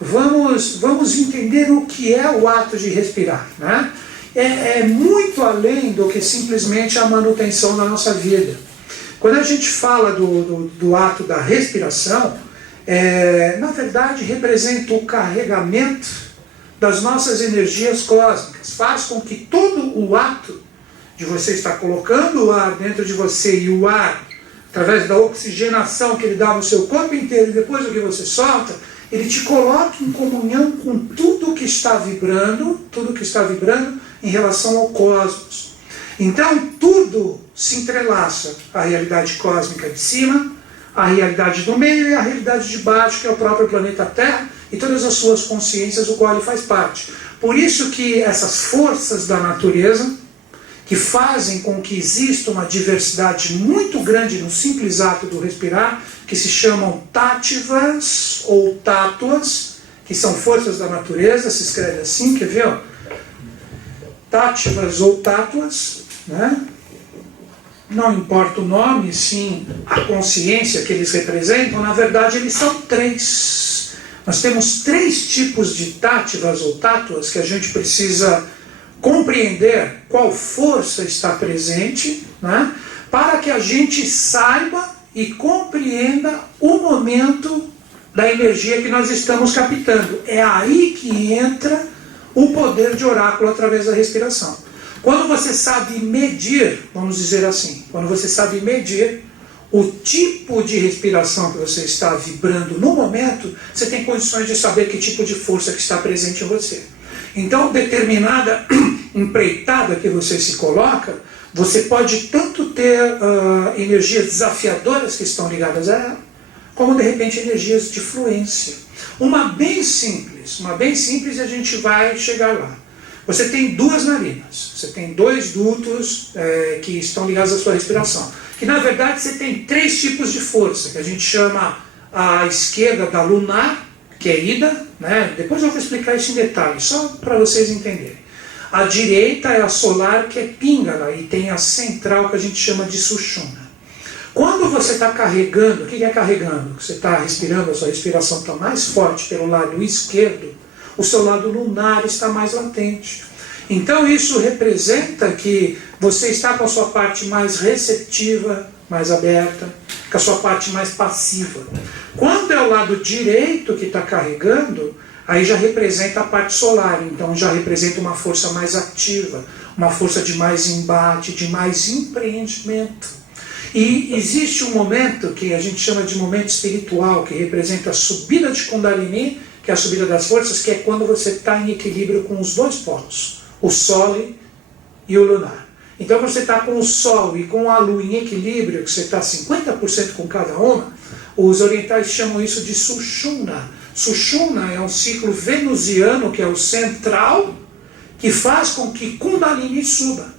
vamos entender o que é o ato de respirar, né? É muito além do que simplesmente a manutenção da nossa vida. Quando a gente fala do ato da respiração, na verdade representa o carregamento das nossas energias cósmicas. Faz com que todo o ato de você estar colocando o ar dentro de você e o ar, através da oxigenação que ele dá no seu corpo inteiro e depois do que você solta, ele te coloca em comunhão com tudo que está vibrando em relação ao cosmos. Então tudo se entrelaça, a realidade cósmica de cima, a realidade do meio e a realidade de baixo, que é o próprio planeta Terra, e todas as suas consciências, do qual ele faz parte. Por isso que essas forças da natureza, que fazem com que exista uma diversidade muito grande no simples ato do respirar, que se chamam tátivas ou tátuas, que são forças da natureza, se escreve assim, quer ver? Tátivas ou tátuas, né? Não importa o nome, sim a consciência que eles representam, na verdade eles são três. Nós temos três tipos de tátivas ou tátuas que a gente precisa compreender qual força está presente, né, para que a gente saiba e compreenda o momento da energia que nós estamos captando. É aí que entra o poder de oráculo através da respiração. Quando você sabe medir, vamos dizer assim, quando você sabe medir o tipo de respiração que você está vibrando no momento, você tem condições de saber que tipo de força que está presente em você. Então, determinada empreitada que você se coloca, você pode tanto ter energias desafiadoras que estão ligadas a ela, como de repente energias de fluência. Uma bem simples e a gente vai chegar lá. Você tem duas narinas, você tem dois dutos que estão ligados à sua respiração. Que na verdade você tem três tipos de força, que a gente chama a esquerda da lunar, que é ida, né? Depois eu vou explicar isso em detalhes, só para vocês entenderem. A direita é a solar, que é pingala, e tem a central, que a gente chama de sushumna. Quando você está carregando, o que é carregando? Você está respirando, a sua respiração está mais forte pelo lado esquerdo, o seu lado lunar está mais latente. Então isso representa que você está com a sua parte mais receptiva, mais aberta, com a sua parte mais passiva. Quando é o lado direito que está carregando, aí já representa a parte solar, então já representa uma força mais ativa, uma força de mais embate, de mais empreendimento. E existe um momento que a gente chama de momento espiritual, que representa a subida de Kundalini, que é a subida das forças, que é quando você está em equilíbrio com os dois polos, o Sol e o lunar. Então você está com o Sol e com a Lua em equilíbrio, que você está 50% com cada uma, os orientais chamam isso de Sushumna. Sushumna é um ciclo venusiano, que é o central, que faz com que Kundalini suba.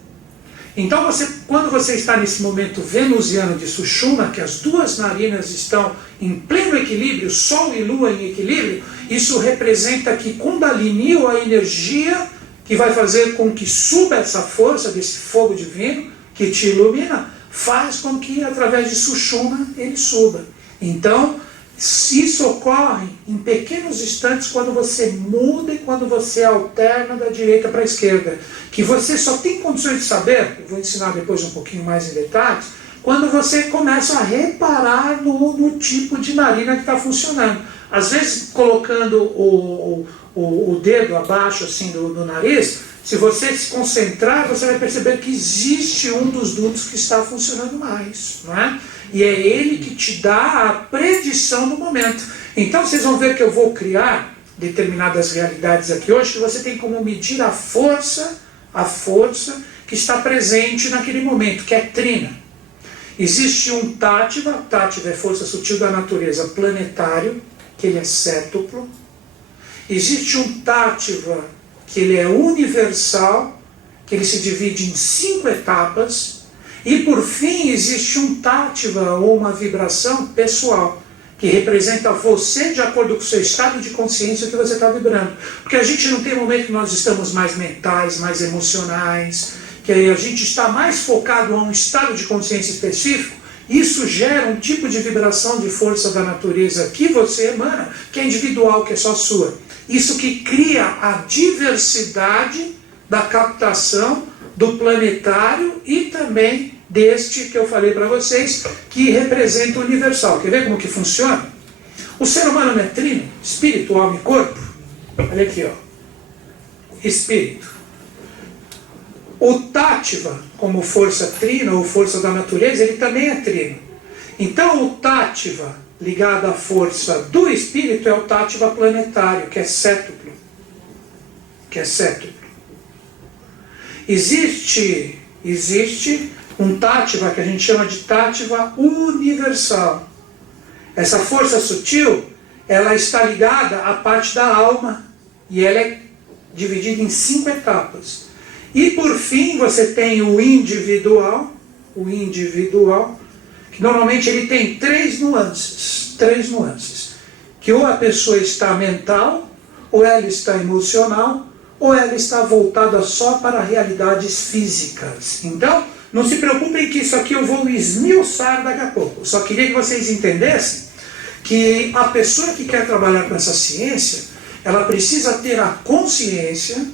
Então quando você está nesse momento venusiano de Sushumna, que as duas narinas estão em pleno equilíbrio, Sol e Lua em equilíbrio, isso representa que Kundalini, ou a energia que vai fazer com que suba essa força desse fogo divino, que te ilumina, faz com que através de Sushumna ele suba. Então, isso ocorre em pequenos instantes quando você muda e quando você alterna da direita para a esquerda. Que você só tem condições de saber, eu vou ensinar depois um pouquinho mais em detalhes, quando você começa a reparar no tipo de narina que está funcionando. Às vezes, colocando o dedo abaixo assim do nariz, se você se concentrar, você vai perceber que existe um dos dutos que está funcionando mais, não é? E é ele que te dá a predição do momento. Então vocês vão ver que eu vou criar determinadas realidades aqui hoje, que você tem como medir a força que está presente naquele momento, que é trina. Existe um tátiva é força sutil da natureza, planetário, que ele é sétuplo. Existe um tátiva, que ele é universal, que ele se divide em 5 etapas. E por fim existe um tátiva, ou uma vibração pessoal, que representa você de acordo com o seu estado de consciência que você está vibrando. Porque a gente não tem momento que nós estamos mais mentais, mais emocionais, que a gente está mais focado a um estado de consciência específico, Isso gera um tipo de vibração de força da natureza que você emana, que é individual, que é só sua. Isso que cria a diversidade da captação do planetário e também deste que eu falei para vocês, que representa o universal. Quer ver como que funciona? O ser humano não é trino, espírito, alma e corpo. Olha aqui, ó. Espírito. O Tátiva, como força trina ou força da natureza, ele também é trino. Então o Tátiva, ligado à força do espírito, é o Tátiva planetário, que é sétuplo. Existe um Tátiva que a gente chama de Tátiva universal. Essa força sutil, ela está ligada à parte da alma e ela é dividida em 5 etapas. E por fim você tem o individual, que normalmente ele tem 3 nuances, que ou a pessoa está mental, ou ela está emocional, ou ela está voltada só para realidades físicas. Então, não se preocupem que isso aqui eu vou esmiuçar daqui a pouco. Eu só queria que vocês entendessem que a pessoa que quer trabalhar com essa ciência, ela precisa ter a consciência,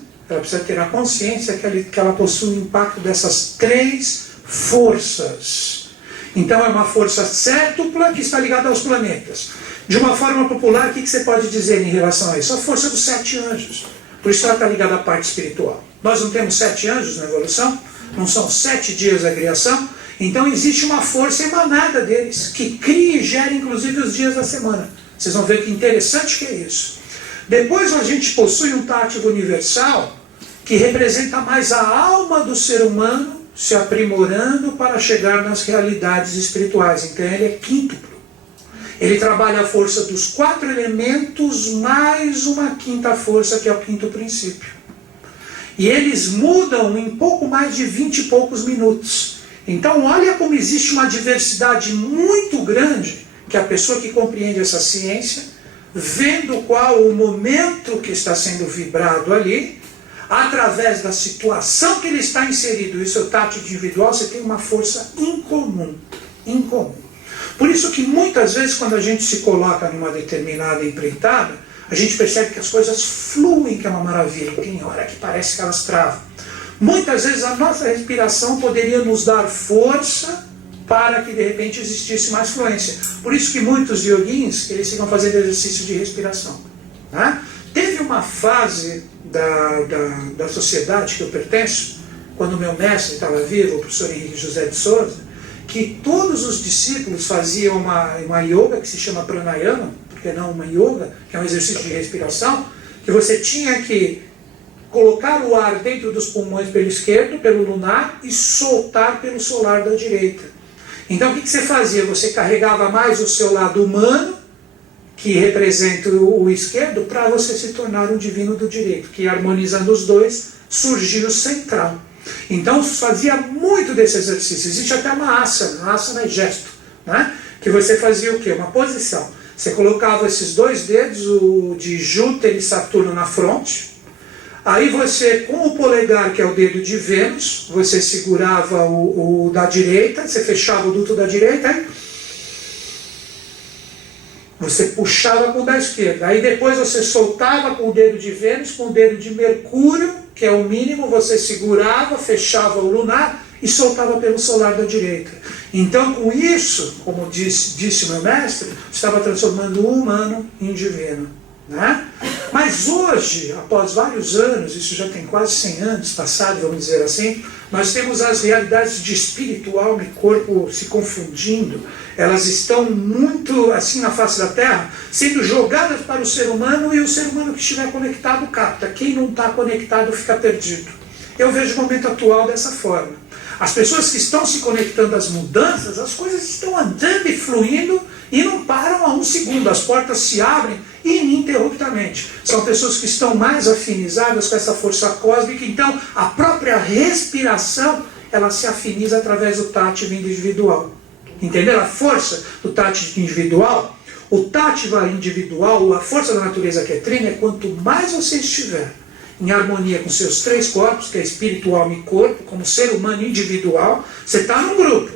que ela possui o impacto dessas 3 forças. Então é uma força sétupla que está ligada aos planetas. De uma forma popular, o que você pode dizer em relação a isso? A força dos 7 anjos. Por isso ela está ligada à parte espiritual. Nós não temos 7 anjos na evolução, não são 7 dias da criação, então existe uma força emanada deles, que cria e gera inclusive os dias da semana. Vocês vão ver que interessante que é isso. Depois a gente possui um Tátiva universal, que representa mais a alma do ser humano se aprimorando para chegar nas realidades espirituais. Então ele é quíntuplo. Ele trabalha a força dos 4 elementos mais uma quinta força, que é o 5º princípio. E eles mudam em pouco mais de 20 e poucos minutos. Então olha como existe uma diversidade muito grande, que a pessoa que compreende essa ciência, vendo qual o momento que está sendo vibrado ali, através da situação que ele está inserido e o seu tato individual, você tem uma força incomum. Por isso que muitas vezes quando a gente se coloca numa determinada empreitada, a gente percebe que as coisas fluem, que é uma maravilha. Tem hora que parece que elas travam. Muitas vezes a nossa respiração poderia nos dar força para que de repente existisse mais fluência. Por isso que muitos yoguins, eles ficam fazendo exercício de respiração. Né? Teve uma fase da sociedade que eu pertenço, quando o meu mestre estava vivo, o professor Henrique José de Souza, que todos os discípulos faziam uma yoga que se chama pranayama, porque não uma yoga, que é um exercício de respiração, que você tinha que colocar o ar dentro dos pulmões pelo esquerdo, pelo lunar, e soltar pelo solar da direita. Então o que você fazia? Você carregava mais o seu lado humano, que representa o esquerdo, para você se tornar um divino do direito, que harmonizando os dois, surgiu o central. Então fazia muito desse exercício. Existe até uma asana é gesto, né? Que você fazia o quê? Uma posição. Você colocava esses 2 dedos, o de Júpiter e Saturno, na fronte. Aí você, com o polegar, que é o dedo de Vênus, você segurava o da direita, você fechava o duto da direita, aí você puxava com o da esquerda. Aí depois você soltava com o dedo de Vênus, com o dedo de Mercúrio, que é o mínimo, você segurava, fechava o lunar e soltava pelo solar da direita. Então com isso, como disse meu mestre, estava transformando o humano em divino. Né? Mas hoje, após vários anos, isso já tem quase 100 anos passado, vamos dizer assim, nós temos as realidades de espírito, alma e corpo se confundindo. Elas estão muito assim na face da Terra, sendo jogadas para o ser humano, e o ser humano que estiver conectado capta. Quem não está conectado fica perdido. Eu vejo o momento atual dessa forma. As pessoas que estão se conectando às mudanças, as coisas estão andando e fluindo e não param a um segundo. As portas se abrem ininterruptamente. São pessoas que estão mais afinizadas com essa força cósmica, então a própria respiração, ela se afiniza através do tátil individual. Entenderam a força do tátil individual? O tátil individual, a força da natureza que é trina, é quanto mais você estiver em harmonia com seus 3 corpos, que é espírito, alma e corpo, como ser humano individual, você está num grupo.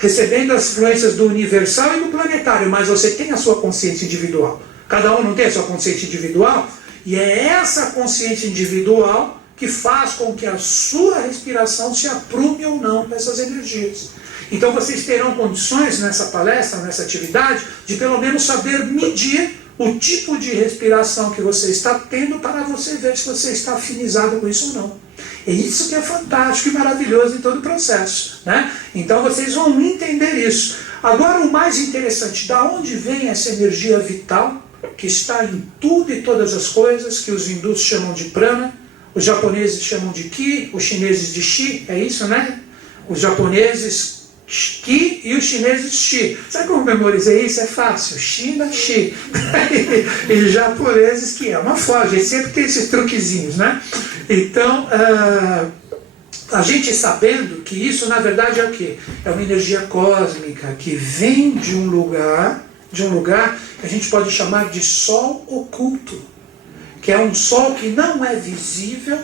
recebendo as influências do universal e do planetário, mas você tem a sua consciência individual. Cada um não tem a sua consciência individual? E é essa consciência individual que faz com que a sua respiração se aprume ou não com essas energias. Então vocês terão condições nessa palestra, nessa atividade, de pelo menos saber medir o tipo de respiração que você está tendo para você ver se você está afinizado com isso ou não. É isso que é fantástico e maravilhoso em todo o processo, né? Então vocês vão entender isso. Agora o mais interessante, da onde vem essa energia vital, que está em tudo e todas as coisas, que os hindus chamam de prana, os japoneses chamam de ki, os chineses de chi, é isso, né? Os japoneses Ki e os chineses Chi. Sabe como memorizei isso? É fácil. China, Chi. E os japoneses que é uma forma. A gente sempre tem esses truquezinhos, né? Então, a gente sabendo que isso na verdade é o quê? É uma energia cósmica que vem de um lugar que a gente pode chamar de sol oculto. Que é um sol que não é visível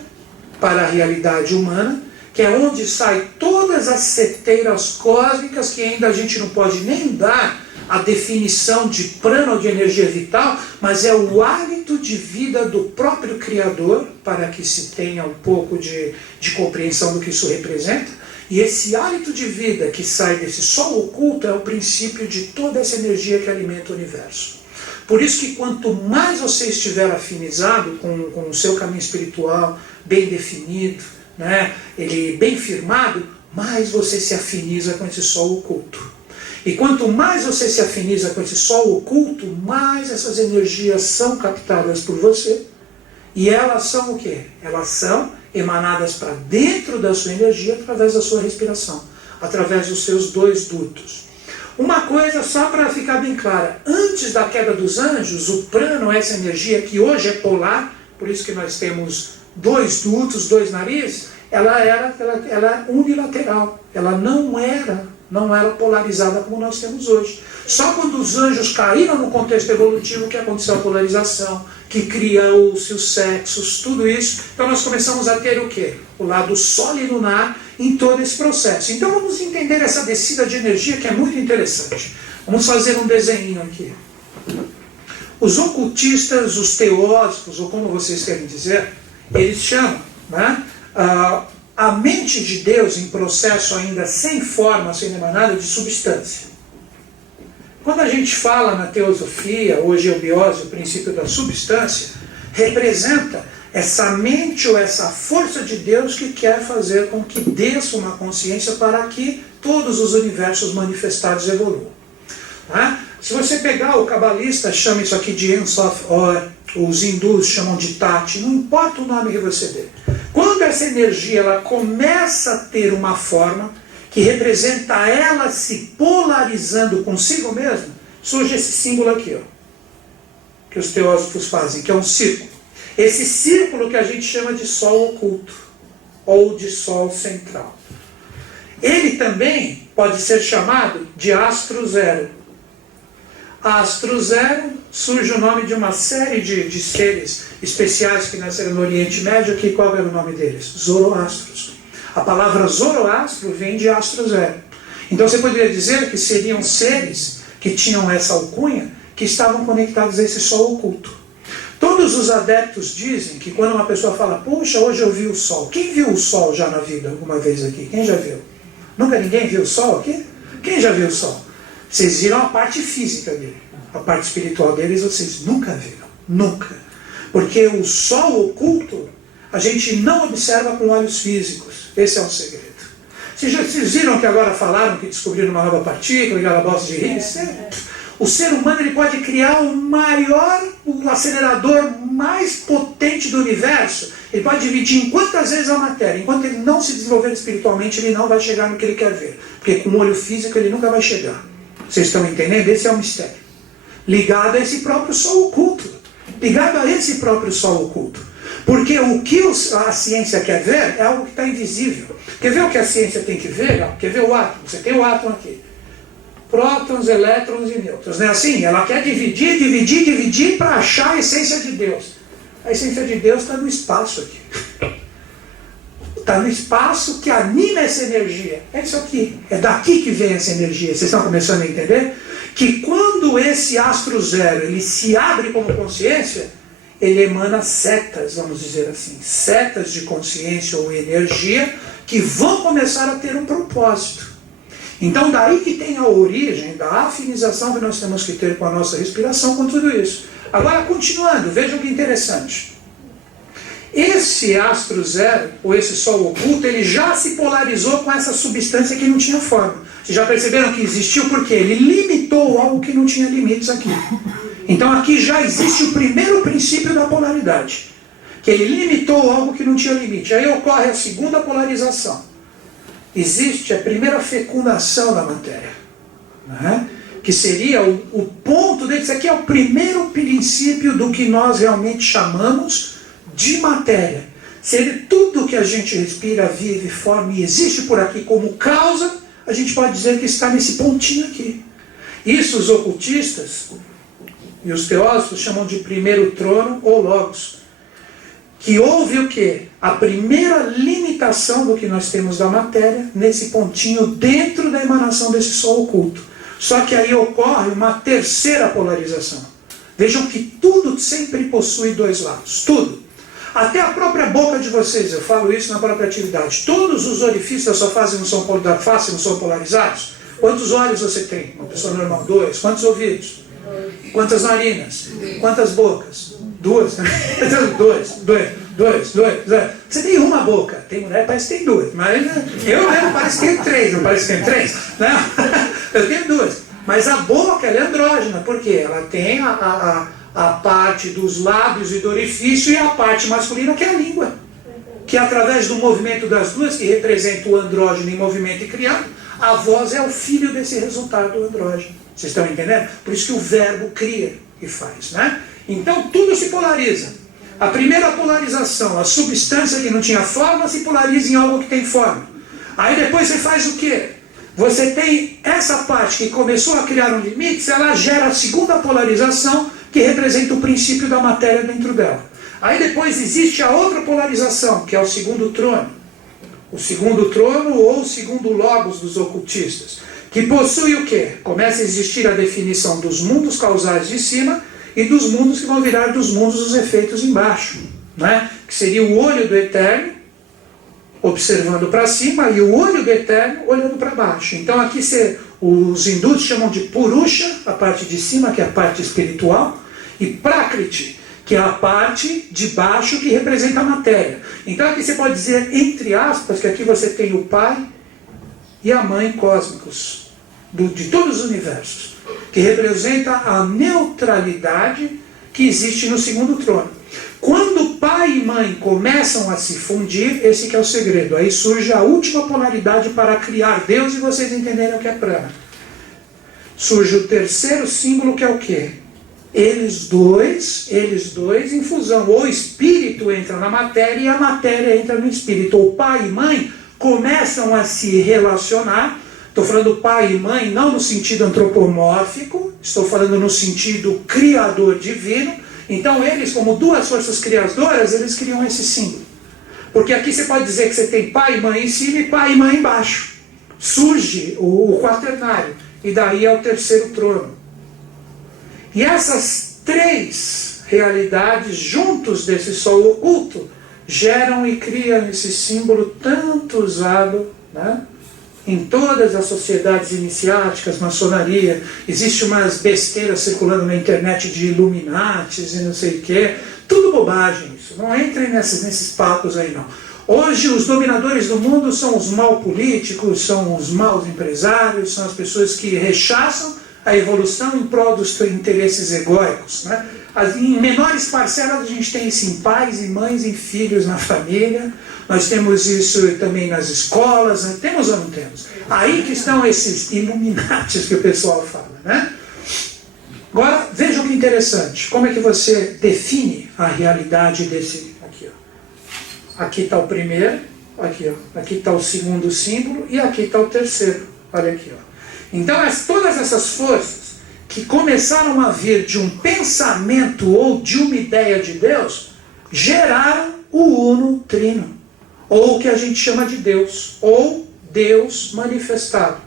para a realidade humana, que é onde saem todas as seteiras cósmicas que ainda a gente não pode nem dar a definição de prana ou de energia vital, mas é o hálito de vida do próprio Criador, para que se tenha um pouco de compreensão do que isso representa. E esse hálito de vida que sai desse sol oculto é o princípio de toda essa energia que alimenta o universo. Por isso que quanto mais você estiver afinizado com o seu caminho espiritual bem definido, né, ele bem firmado, mais você se afiniza com esse sol oculto. E quanto mais você se afiniza com esse sol oculto, mais essas energias são captadas por você. E elas são o quê? Elas são emanadas para dentro da sua energia através da sua respiração, através dos seus 2 dutos. Uma coisa só para ficar bem clara, antes da queda dos anjos, o prano, essa energia que hoje é polar, por isso que nós temos 2 dutos, 2 narizes, ela é unilateral, ela não era polarizada como nós temos hoje. Só quando os anjos caíram no contexto evolutivo que aconteceu a polarização, que criou-se os sexos, tudo isso. Então nós começamos a ter o quê? O lado solilunar em todo esse processo. Então vamos entender essa descida de energia que é muito interessante. Vamos fazer um desenho aqui. Os ocultistas, os teósofos, ou como vocês querem dizer, eles chamam, né, a mente de Deus em processo ainda sem forma, sem emanada, de substância. Quando a gente fala na teosofia, ou geobiose, o princípio da substância, representa essa mente ou essa força de Deus que quer fazer com que desça uma consciência para que todos os universos manifestados evoluam. Tá? Se você pegar o cabalista, chama isso aqui de Ensof Or, os hindus chamam de Tati, não importa o nome que você dê. Quando essa energia ela começa a ter uma forma que representa ela se polarizando consigo mesmo, surge esse símbolo aqui, ó, que os teósofos fazem, que é um círculo. Esse círculo que a gente chama de sol oculto, ou de sol central. Ele também pode ser chamado de astro zero. Astro zero surge o nome de uma série de seres especiais que nasceram no Oriente Médio, que qual era o nome deles? Zoroastros. A palavra Zoroastro vem de astro zero. Então você poderia dizer que seriam seres que tinham essa alcunha, que estavam conectados a esse sol oculto. Todos os adeptos dizem que quando uma pessoa fala, puxa, hoje eu vi o sol. Quem viu o sol já na vida alguma vez aqui? Quem já viu? Nunca ninguém viu o sol aqui? Quem já viu o sol? Vocês viram a parte física dele. A parte espiritual deles vocês nunca viram. Nunca. Porque o sol oculto a gente não observa com olhos físicos. Esse é o segredo. Vocês viram que agora falaram que descobriram uma nova partícula, aquela bosta de Higgs? O ser humano ele pode criar o acelerador mais potente do universo. Ele pode dividir em quantas vezes a matéria. Enquanto ele não se desenvolver espiritualmente, ele não vai chegar no que ele quer ver. Porque com o olho físico ele nunca vai chegar. Vocês estão entendendo? Esse é o mistério. Ligado a esse próprio sol oculto. Ligado a esse próprio sol oculto. Porque o que a ciência quer ver é algo que está invisível. Quer ver o que a ciência tem que ver? Quer ver o átomo? Você tem o átomo aqui. Prótons, elétrons e nêutrons. Não é assim? Ela quer dividir para achar a essência de Deus. A essência de Deus está no espaço aqui. está no espaço que anima essa energia. É isso aqui. É daqui que vem essa energia. Vocês estão começando a entender? Que quando esse astro zero ele se abre como consciência, ele emana setas, vamos dizer assim, setas de consciência ou energia que vão começar a ter um propósito. Então daí que tem a origem da afinização que nós temos que ter com a nossa respiração, com tudo isso. Agora, continuando, vejam que interessante. Esse astro zero, ou esse sol oculto, ele já se polarizou com essa substância que não tinha forma. Vocês já perceberam que existiu porque ele limitou algo que não tinha limites aqui. Então aqui já existe o primeiro princípio da polaridade, que ele limitou algo que não tinha limite. Aí ocorre a segunda polarização. Existe a primeira fecundação da matéria, né? Que seria o ponto dele. Isso aqui é o primeiro princípio do que nós realmente chamamos de matéria. Se ele, tudo que a gente respira, vive, forma e existe por aqui como causa, a gente pode dizer que está nesse pontinho aqui. Isso os ocultistas e os teósofos chamam de primeiro trono ou logos. Que houve o quê? A primeira limitação do que nós temos da matéria nesse pontinho dentro da emanação desse sol oculto. Só que aí ocorre uma terceira polarização. Vejam que tudo sempre possui dois lados. Tudo. Até a própria boca de vocês, eu falo isso na própria atividade. Todos os orifícios da sua face não são polarizados? Quantos olhos você tem? Uma pessoa normal, 2. Quantos ouvidos? Quantas narinas? Quantas bocas? 2. 2. Você tem uma boca. Tem mulher que parece que tem 2. Mas eu mesmo parece que tem 3. Não parece que tem 3? Não. Eu tenho 2. Mas a boca ela é andrógena. Por quê? Ela tem a parte dos lábios e do orifício e a parte masculina que é a língua. Que através do movimento das duas, que representa o andrógeno em movimento e criado, a voz é o filho desse resultado andrógeno. Vocês estão entendendo? Por isso que o verbo cria e faz, né? Então tudo se polariza. A primeira polarização, a substância que não tinha forma, se polariza em algo que tem forma. Aí depois você faz o quê? Você tem essa parte que começou a criar um limite, ela gera a segunda polarização, que representa o princípio da matéria dentro dela. Aí depois existe a outra polarização, que é o segundo trono. O segundo trono ou o segundo logos dos ocultistas. Que possui o quê? Começa a existir a definição dos mundos causais de cima e dos mundos que vão virar dos mundos dos efeitos embaixo, né? Que seria o olho do eterno, observando para cima, e o olho do eterno olhando para baixo. Então aqui os hindus chamam de Purusha, a parte de cima, que é a parte espiritual, e Prakriti, que é a parte de baixo que representa a matéria. Então aqui você pode dizer, entre aspas, que aqui você tem o pai e a mãe cósmicos, de todos os universos, que representa a neutralidade que existe no segundo trono. Quando pai e mãe começam a se fundir, esse que é o segredo. Aí surge a última polaridade para criar Deus e vocês entenderem o que é prana. Surge o terceiro símbolo, que é o quê? Eles dois em fusão. O espírito entra na matéria e a matéria entra no espírito. O pai e mãe começam a se relacionar. Estou falando pai e mãe não no sentido antropomórfico, estou falando no sentido criador divino. Então eles, como duas forças criadoras, eles criam esse símbolo. Porque aqui você pode dizer que você tem pai e mãe em cima e pai e mãe embaixo. Surge o quaternário, e daí é o terceiro trono. E essas três realidades, juntos desse sol oculto, geram e criam esse símbolo tanto usado, né, em todas as sociedades iniciáticas, maçonaria. Existe umas besteiras circulando na internet de Illuminatis e não sei o que. Tudo bobagem isso. Não entrem nesses papos aí não. Hoje os dominadores do mundo são os mal políticos, são os maus empresários, são as pessoas que rechaçam a evolução em prol dos interesses egóicos, né? Em menores parcelas a gente tem isso em pais e mães e filhos na família. Nós temos isso também nas escolas, né? Temos ou não temos? Aí que estão esses Illuminatis que o pessoal fala, né? Agora, vejam que interessante. Como é que você define a realidade desse... Aqui, ó. Aqui está o primeiro, aqui, ó. Aqui está o segundo símbolo e aqui está o terceiro. Olha aqui, ó. Então, todas essas forças que começaram a vir de um pensamento ou de uma ideia de Deus, geraram o uno trino. ou o que a gente chama de Deus, ou Deus manifestado.